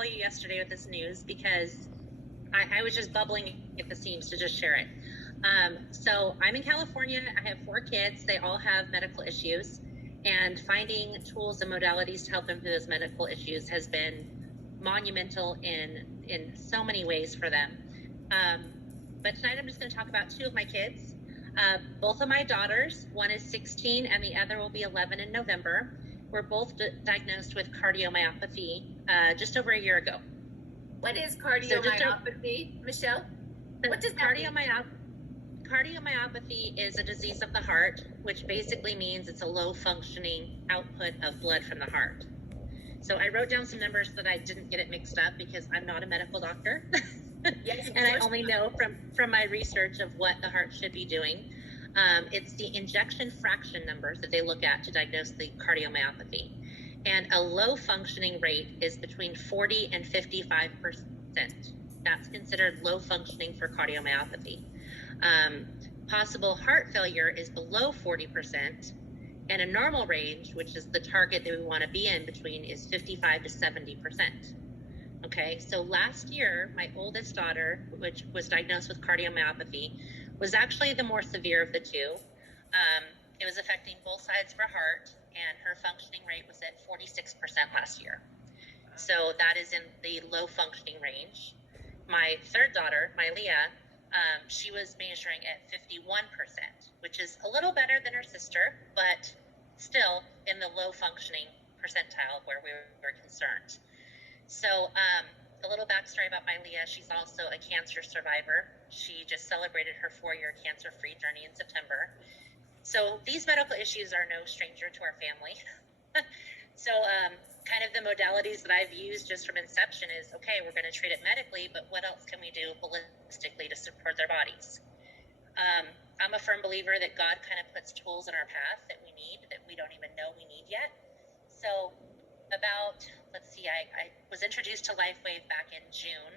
call you yesterday with this news because I was just bubbling at the seams to just share it. So I'm in California. I have 4 kids. They all have medical issues, and finding tools and modalities to help them through those medical issues has been monumental in so many ways for them. But tonight I'm just going to talk about 2 of my kids. Both of my daughters, one is 16 and the other will be 11 in November, were both diagnosed with cardiomyopathy just over a year ago. What is cardiomyopathy, Michelle? What does that mean? Cardiomyopathy is a disease of the heart, which basically means it's a low functioning output of blood from the heart. So I wrote down some numbers so that I didn't get it mixed up because I'm not a medical doctor. Yes, and I only know from my research of what the heart should be doing. It's the injection fraction numbers that they look at to diagnose the cardiomyopathy. And a low functioning rate is between 40 and 55%. That's considered low functioning for cardiomyopathy. Possible heart failure is below 40%, and a normal range, which is the target that we want to be in between, is 55 to 70%. Okay, so last year, my oldest daughter, which was diagnosed with cardiomyopathy, was actually the more severe of the 2. It was affecting both sides of her heart, and her functioning rate was at 46% last year. So that is in the low functioning range. My third daughter, Leah, she was measuring at 51%, which is a little better than her sister, but still in the low functioning percentile where we were concerned. So a little backstory about Leah, she's also a cancer survivor. She just celebrated her 4-year cancer-free journey in September. So these medical issues are no stranger to our family. So kind of the modalities that I've used just from inception is, okay, we're going to treat it medically, but what else can we do holistically to support their bodies? I'm a firm believer that God kind of puts tools in our path that we need, that we don't even know we need yet. So about, I was introduced to LifeWave back in June.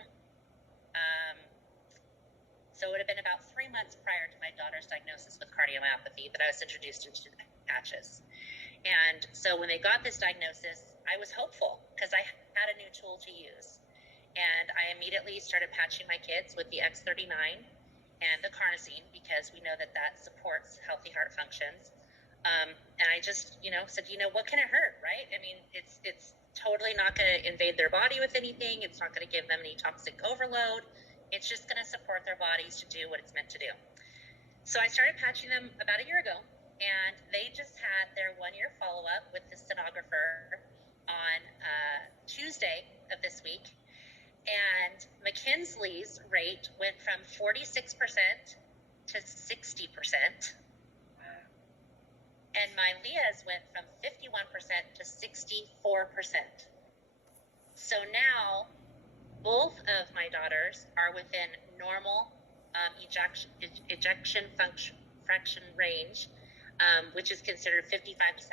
So it would have been about 3 months prior to my daughter's diagnosis with cardiomyopathy that I was introduced into the patches. And so when they got this diagnosis, I was hopeful because I had a new tool to use. And I immediately started patching my kids with the X39 and the carnosine because we know that that supports healthy heart functions. And I just, said, what can it hurt, right? I mean, it's totally not going to invade their body with anything. It's not going to give them any toxic overload. It's just going to support their bodies to do what it's meant to do. So I started patching them about a year ago, and they just had their 1-year follow-up with the sonographer on Tuesday of this week. And McKinsey's rate went from 46% to 60%. And my Leah's went from 51% to 64%. So now both of my daughters are within normal ejection fraction range, which is considered 55 to